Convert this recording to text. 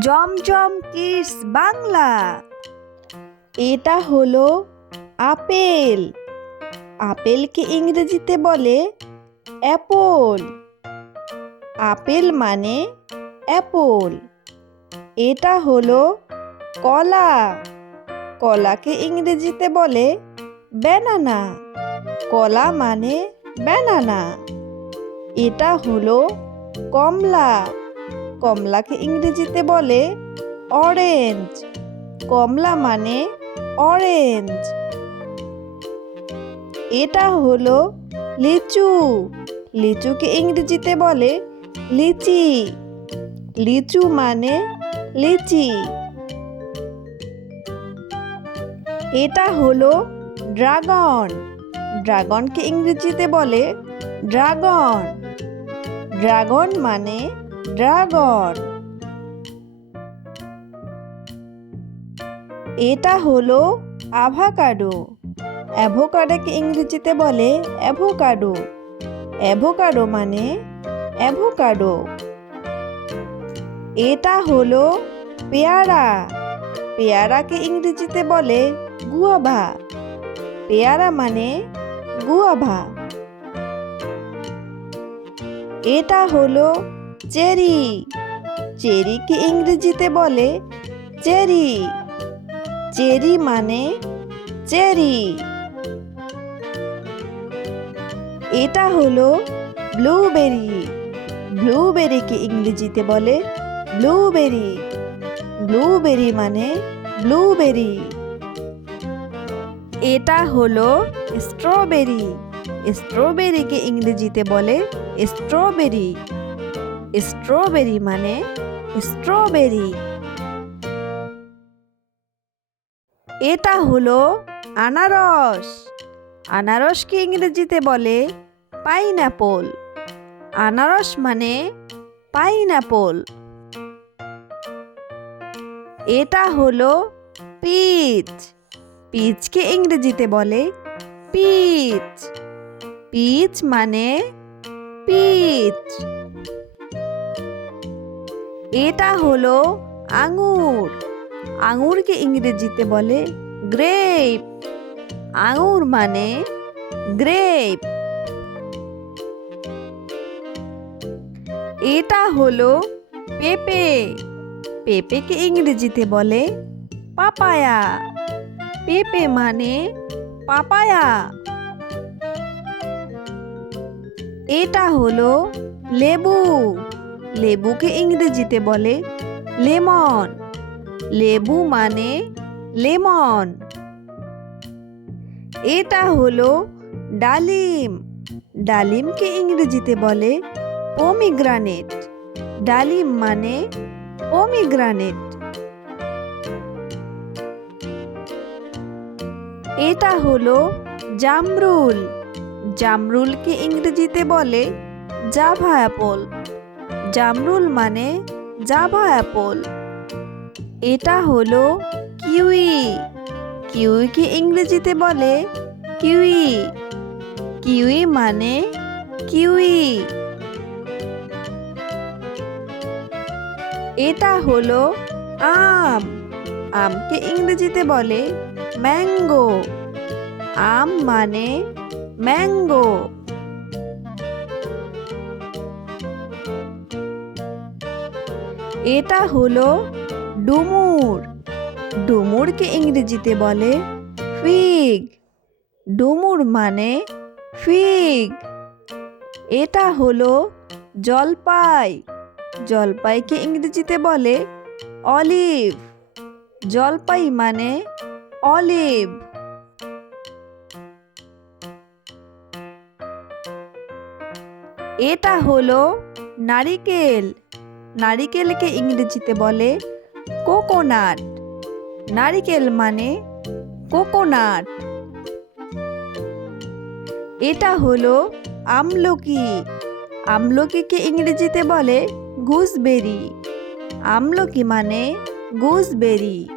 জমজম kids Bangla. এটা হলো apple. আপেলকে ইংরেজিতে বলে অ্যাপল। আপেল মানে অ্যাপল। এটা হলো কলা। কলাকে ইংরেজিতে বলে ব্যানানা। কলা মানে ব্যানানা। এটা হলো কমলা। কমলাকে ইংরেজিতে বলে অরেঞ্জ। কমলা মানে অরেঞ্জ। এটা হলো লিচু। লিচুকে ইংরেজিতে বলে লিচি। লিচু মানে লিচি। এটা হলো ড্রাগন। ড্রাগনকে ইংরেজিতে বলে ড্রাগন। ড্রাগন মানে ড্রাগন। এটা হলো আভোকাডো। অ্যাভোকাডোকে ইংরেজিতে বলে অ্যাভোকাডো। অ্যাভোকাডো মানে অ্যাভোকাডো। এটা হলো পেয়ারা। পেয়ারাকে ইংরেজিতে বলে গুয়াভা। পেয়ারা মানে গুয়াভা। এটা হলো চেরি। চেরিকে ইংরেজিতে বলে চেরি। চেরি মানে চেরি। এটা হলো ব্লুবেরি। ব্লুবেরিকে ইংরেজিতে বলে ব্লুবেরি। ব্লুবেরি মানে ব্লুবেরি। এটা হলো স্ট্রবেরি। স্ট্রবেরিকে ইংরেজিতে বলে স্ট্রবেরি। স্ট্রবেরি মানে স্ট্রবেরি। এটা হলো আনারস। আনারসকে ইংরেজিতে বলে পাইনঅ্যাপল। আনারস মানে পাইনঅ্যাপল। এটা হলো পিচ। পিচকে ইংরেজিতে বলে পিচ। পিচ মানে পিচ। এটা হলো আঙুর। আঙুরকে ইংরেজিতে বলে গ্রেপ। আঙুর মানে গ্রেপ। এটা হলো পেঁপে। পেঁপেকে ইংরেজিতে বলে পাপায়া। পেঁপে মানে পাপায়া। এটা হলো লেবু। লেবুকে ইংরেজিতে বলে লেমন। লেবু মানে লেমন। এটা হলো ডালিম। ডালিমকে ইংরেজিতে বলে পমিগ্রানেট। ডালিম মানে পমিগ্রানেট। এটা হলো জামরুল। জামরুলকে ইংরেজিতে বলে জাভা অ্যাপল। জামরুল মানে জাভা অ্যাপল। এটা হলো কিউই। কিউইকে ইংরেজিতে বলে কিউই। কিউই মানে কিউই। এটা হলো আম। আমকে ইংরেজিতে বলে ম্যাঙ্গো। আম মানে ম্যাঙ্গো। এটা হলো ডুমুর। ডুমুরকে ইংরেজিতে বলে ফিগ। ডুমুর মানে ফিগ। এটা হলো জলপাই। জলপাইকে ইংরেজিতে বলে অলিভ। জলপাই মানে অলিভ। এটা হলো নারিকেল। নারিকেলকে ইংরেজিতে বলে কোকোনাট। নারিকেল মানে কোকোনাট। এটা হলো আমলকি। আমলকিকে ইংরেজিতে বলে গুজবেরি। আমলকি মানে গুজবেরি।